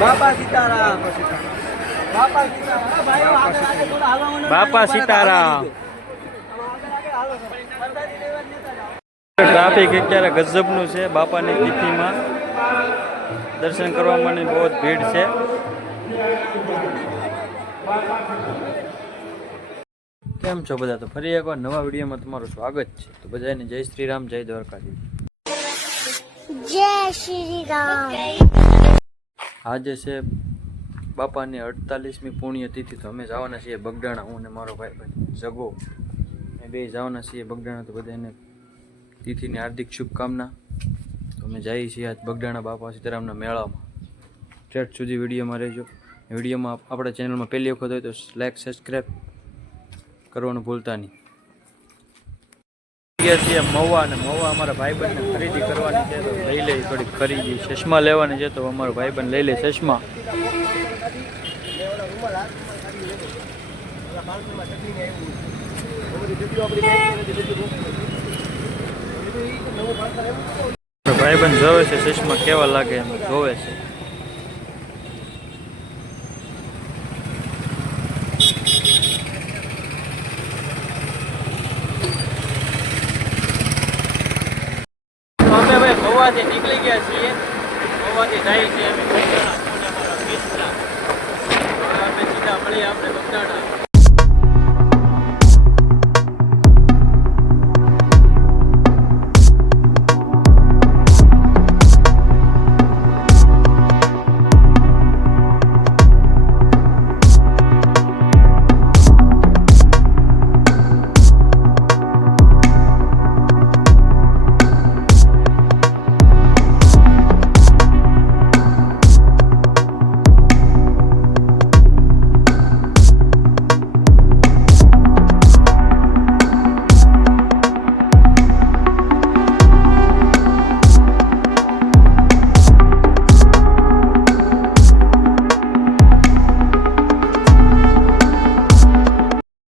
બાપા સીતારામ. બાપા સીતારામ. ભાઈઓ આગળ આગળ થોડા હાલવા માંડો. બાપા સીતારામ. હાલો સરદારજી લેવા નેતા જાઓ. ટ્રાફિક અત્યારે ગજબનું છે બાપાની તિથિમાં. દર્શન કરવા માટે બહુ જ ભીડ છે. કેમ છો બધા? તો ફરી એકવાર નવા વિડીયોમાં તમારું સ્વાગત છે. તો બધાને જય શ્રી રામ, જય દ્વારકાધીશ. જય શ્રી રામ. આજે છે બાપાની 48મી પુણ્યતિથિ. તો અમે જવાના છીએ બગડાણા, હું ને મારો ભાઈ જગો એ બે જવાના છીએ બગડાણા. તો બધાને તિથિની હાર્દિક શુભકામના. તો અમે જઈએ છીએ આજ બગડાણા બાપા સીતારામના મેળામાં. સ્ટેટ સુધી વિડીયોમાં રહેજો. વિડીયોમાં આપણા ચેનલમાં પહેલી વખત હોય તો લાઈક સબસ્ક્રાઈબ કરવાનું ભૂલતા નહીં. ગયા છીએ મહુવા, અને મહુવા અમારા ભાઈબંધને ખરીદી કરવાની છે તો લઈ લઈ થોડીક ખરીદી. ચશ્મા લેવાની છે તો અમારો ભાઈબંધ લઈ લે ચશ્મા. ભાઈબંધ જોવે છે ચશ્મા કેવા લાગે એમ જોવે છે. અમે ભાઈ મહુવાથી નીકળી ગયા છીએ. મહુવાથી જાય છે અમે સીધા મળીએ આપણે બગડાણા.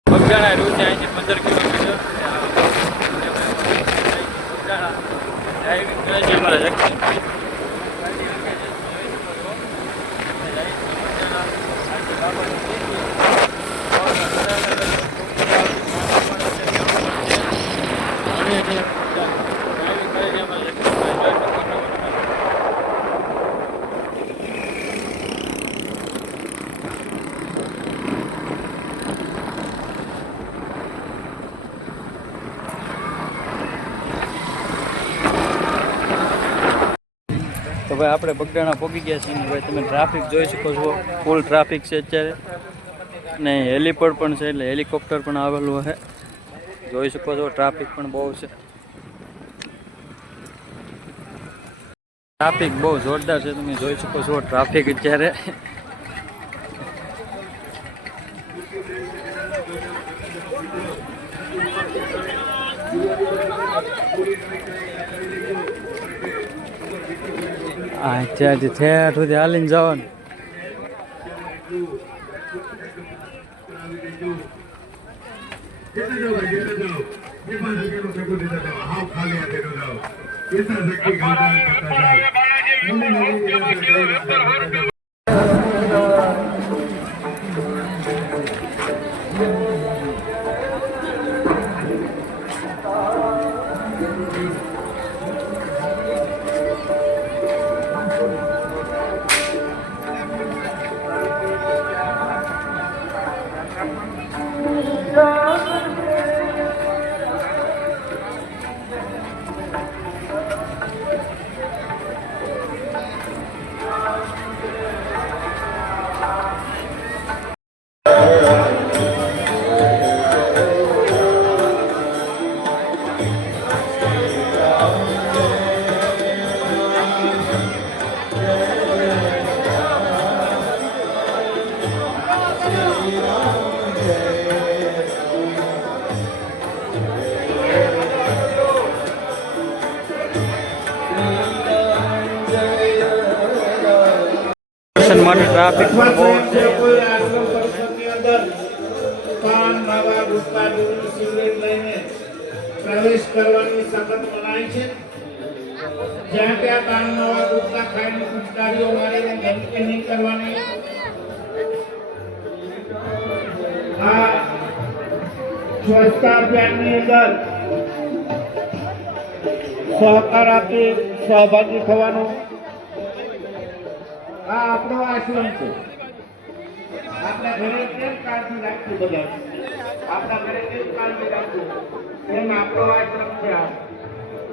બગડાણા રોજ અહીંથી 15 કિલોમીટર ડ્રાઇવિંગ કરે છે અમારા જગ્યા. તો ભાઈ આપણે બગડાણા પહોંચી ગયા છીએ ને ભાઈ તમે ટ્રાફિક જોઈ શકો છો. ફૂલ ટ્રાફિક છે અત્યારે, ને હેલીપોર્ટ પણ છે એટલે હેલિકોપ્ટર પણ આવેલું છે. જોઈ શકો છો ટ્રાફિક પણ બહુ છે. ટ્રાફિક બહુ જોરદાર છે, તમે જોઈ શકો છો ટ્રાફિક અત્યારે. અત્યારથી ઠેઠ સુધી હાલીને જવાનું. દર્શન માટે ટ્રાફિક પણ બહુ છે. પ્રવેશ કરવાની સખત મનાઈ છે. જ્યાં ત્યાં પાન નવા ગુટકા ખાઈને પિચકારીઓ મારીને પ્રવૃત્તિ નહીં કરવાની. આ સ્વચ્છતા અભિયાનની અંદર સહકાર આપી સહભાગી થવાનું. આ આપણો આશ્રમ છે. આપણા ઘરે કેમ કાળજી રાખવી બધા, આપણા ઘરે કેમ કાળજી રાખવી એમ આપણો આશ્રમ છે. આ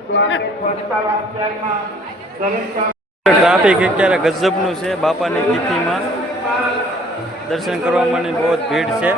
તો આપણે સ્વચ્છતા અભિયાનમાં દરેક કામ ટ્રાફિક અત્યારે ગજબનું છે. બાપાની તિથિમાં દર્શન કરવા માટે બહુ જ ભીડ છે.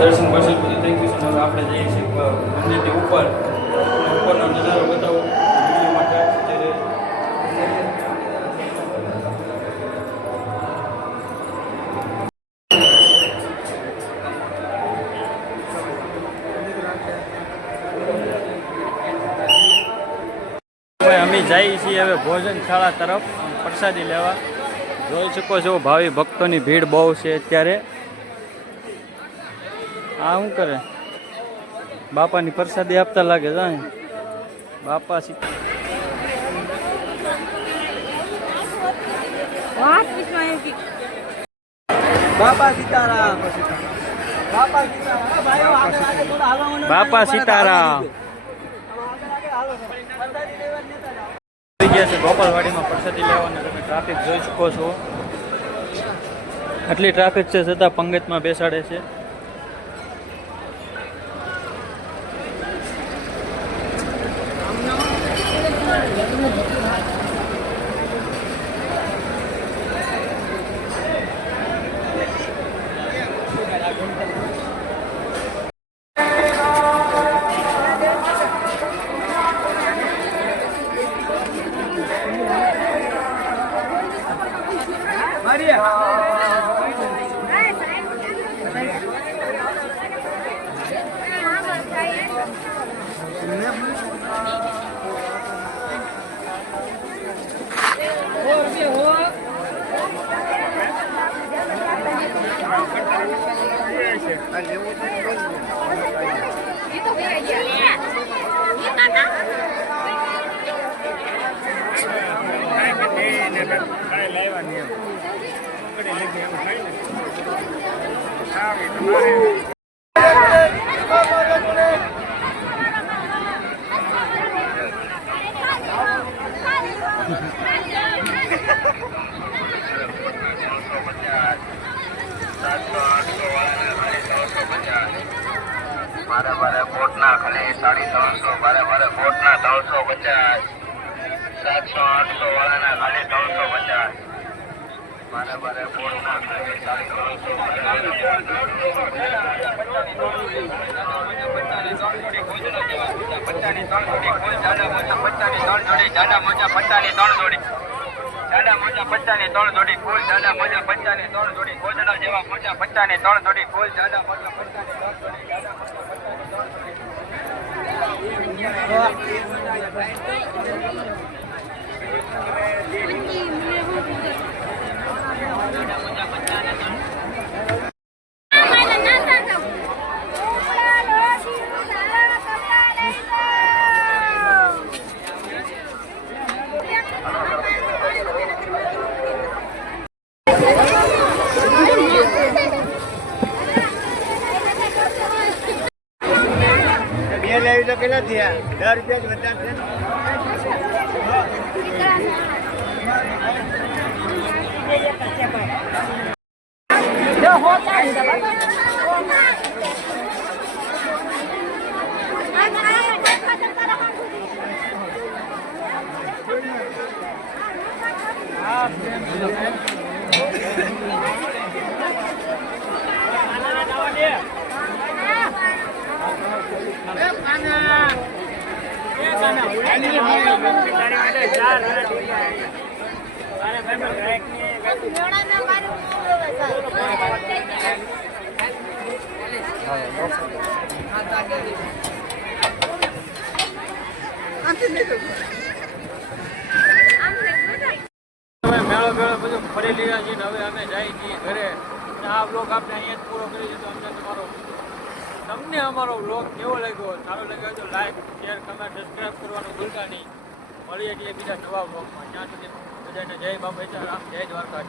દર્શન કરશે પછી થેન્ક યુ સો મચ. આપણે જઈએ છીએ મંદિરની ઉપર. ઉપરનો નજારો બતાવો વિડીયો માટે. અત્યારે અમે જઈએ છીએ હવે ભોજનશાળા તરફ પ્રસાદી લેવા. જોઈ શકો છો ભાવિ ભક્તોની ભીડ બહુ છે અત્યારે. આ શું કરે? બાપાની પ્રસાદી આપતા લાગે છે. બાપા બાપા સીતારામ. બાપા સીતારામ. ભાઈઓ આગળ આગળ થોડા હાલવાનું. બાપા સીતારામ. થઈ ગયા છે ગોપાલવાડીમાં પ્રસાદી લેવાના. તમે ટ્રાફિક જોઈ શકો છો. આટલી ટ્રાફિક છે છતાં પંગતમાં બેસાડે છે. મારે મારે કોટના ખાલી 350. મારે મારે કોટના 350. 700 800 વાળાના ખાલી 350. મારે મારે કોટના ખાલી 3 જોડી કુલ જાડા મોજા 50 ની 3 જોડી ગોજડા જેવા મોજા 50 ની 3 જોડી કુલ જાડા મોજા લેવી તો કેટલા થયા? 10 રૂપિયા જ વધારે હવે મેળો મેળો બધું ફરી લીધા છીએ ને હવે અમે જઈએ છીએ ઘરે. અને આ બ્લોગ આપણે અહીંયા જ પૂરો કરીએ તો તમને અમારો બ્લોગ કેવો લાગ્યો, સારો લાગ્યો તો લાઈક શેર કમેન્ટ સબસ્ક્રાઈબ કરવાનું ભૂલતા નહીં. મળીએ છીએ બીજા નવા બ્લોગમાં. ત્યાં સુધી બધાને જય બાબા સીતારામ, જય દ્વારકા.